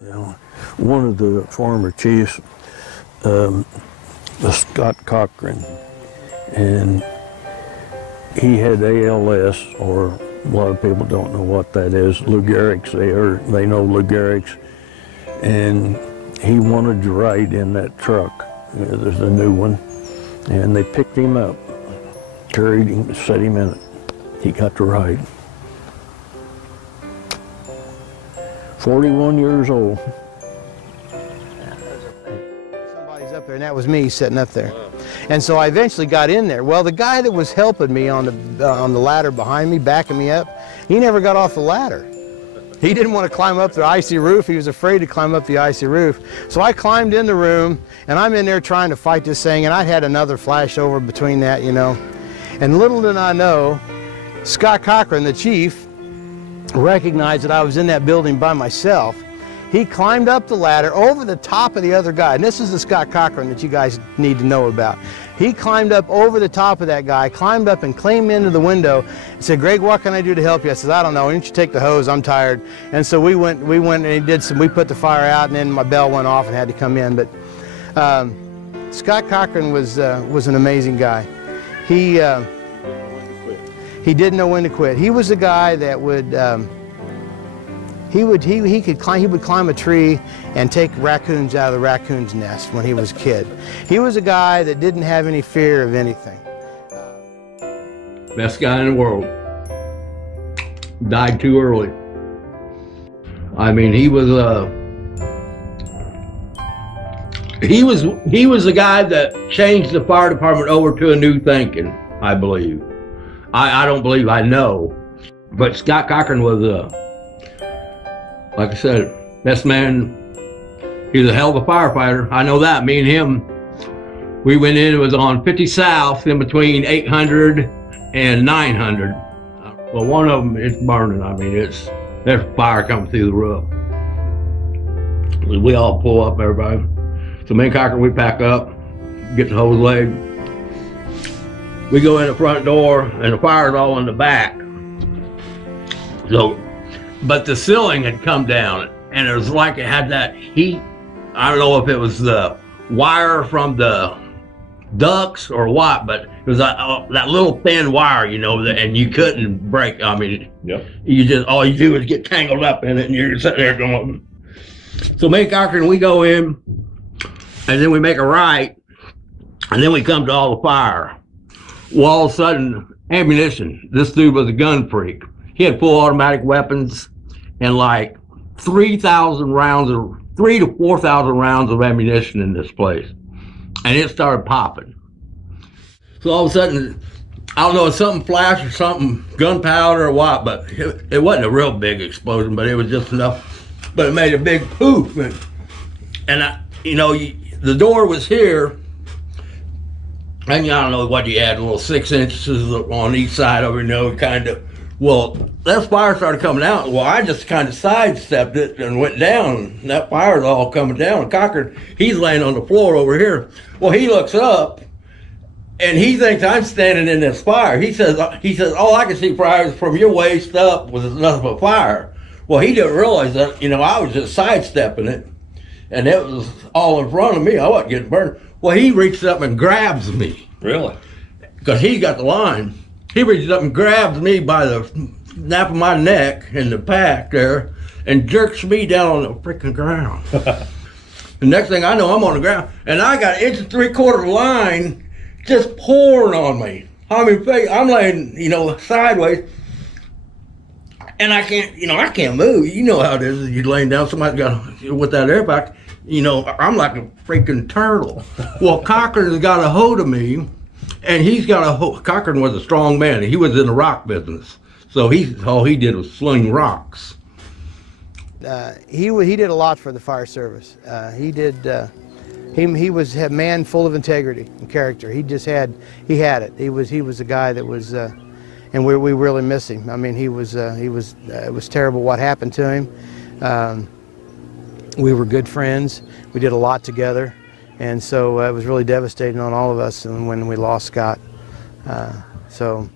You know, one of the former chiefs was Scott Cochran, and he had ALS, or a lot of people don't know what that is. Lou Gehrig's there, they know Lou Gehrig's, and he wanted to ride in that truck. There's a new one, and they picked him up, carried him, set him in it. He got to ride. 41 years old. Somebody's up there, and that was me sitting up there. And so I eventually got in there. Well, the guy that was helping me on the ladder behind me, backing me up, he never got off the ladder. He didn't want to climb up the icy roof. He was afraid to climb up the icy roof. So I climbed in the room, and I'm in there trying to fight this thing, and I had another flash over between that, you know. And little did I know, Scott Cochran, the chief, recognized that I was in that building by myself. He climbed up the ladder over the top of the other guy, and this is the Scott Cochran that you guys need to know about. He climbed up over the top of that guy, climbed up and came into the window and said, "Greg, what can I do to help you?" I said, "I don't know, why don't you take the hose, I'm tired." And so we went and he did some, we put the fire out, and then my bell went off and had to come in. But Scott Cochran was an amazing guy. He didn't know when to quit. He was the guy that would he would climb a tree and take raccoons out of the raccoon's nest when he was a kid. He was a guy that didn't have any fear of anything. Best guy in the world. Died too early. I mean, he was the guy that changed the fire department over to a new thinking, I believe. I don't believe, I know. But Scott Cochran was, like I said, best man. He was a hell of a firefighter. I know that. Me and him, we went in, it was on 50 South, in between 800 and 900. Well, one of them, it's burning. I mean, there's fire coming through the roof. We all pull up, everybody. So me and Cochran, we pack up, get the hose laid. We go in the front door, and the fire's all in the back. So, but the ceiling had come down, and it was like it had that heat. I don't know if it was the wire from the ducts or what, but it was that little thin wire, you know, and you couldn't break. I mean, yep. You just, all you do is get tangled up in it, and you're sitting there going. So me and Cochran, we go in, and then we make a right, and then we come to all the fire. Well, all of a sudden, ammunition. This dude was a gun freak. He had full automatic weapons and like 3,000 rounds of, 3,000 to 4,000 rounds of ammunition in this place. And it started popping. So all of a sudden, I don't know if something flashed or something, gunpowder or what, but it wasn't a real big explosion, but it was just enough. But it made a big poof. And you know, the door was here. And I don't know what you had, a little 6 inches on each side of it, you know, kind of. Well, that fire started coming out. Well, I just kind of sidestepped it and went down. And that fire's all coming down. And Cochran, he's laying on the floor over here. Well, he looks up, and he thinks I'm standing in this fire. He says, all I can see from your waist up was nothing but fire. Well, he didn't realize that, you know, I was just sidestepping it, and it was all in front of me. I wasn't getting burned. Well, he reaches up and grabs me. Really? Because he got the line. He reaches up and grabs me by the nape of my neck in the pack there and jerks me down on the freaking ground. The next thing I know, I'm on the ground, and I got 1 3/4 line just pouring on me. I mean, I'm laying, you know, sideways, and I can't move. You know how it is. You're laying down, somebody's got, with that air pack, you know, I'm like a freaking turtle. Well, Cochran's got a hold of me, and he's got a hold. Cochran was a strong man. He was in the rock business. So all he did was sling rocks. He did a lot for the fire service. He was a man full of integrity and character. He had it. He was a guy that was, and we really miss him. I mean, it was terrible what happened to him. We were good friends. We did a lot together, and so it was really devastating on all of us when we lost Scott. So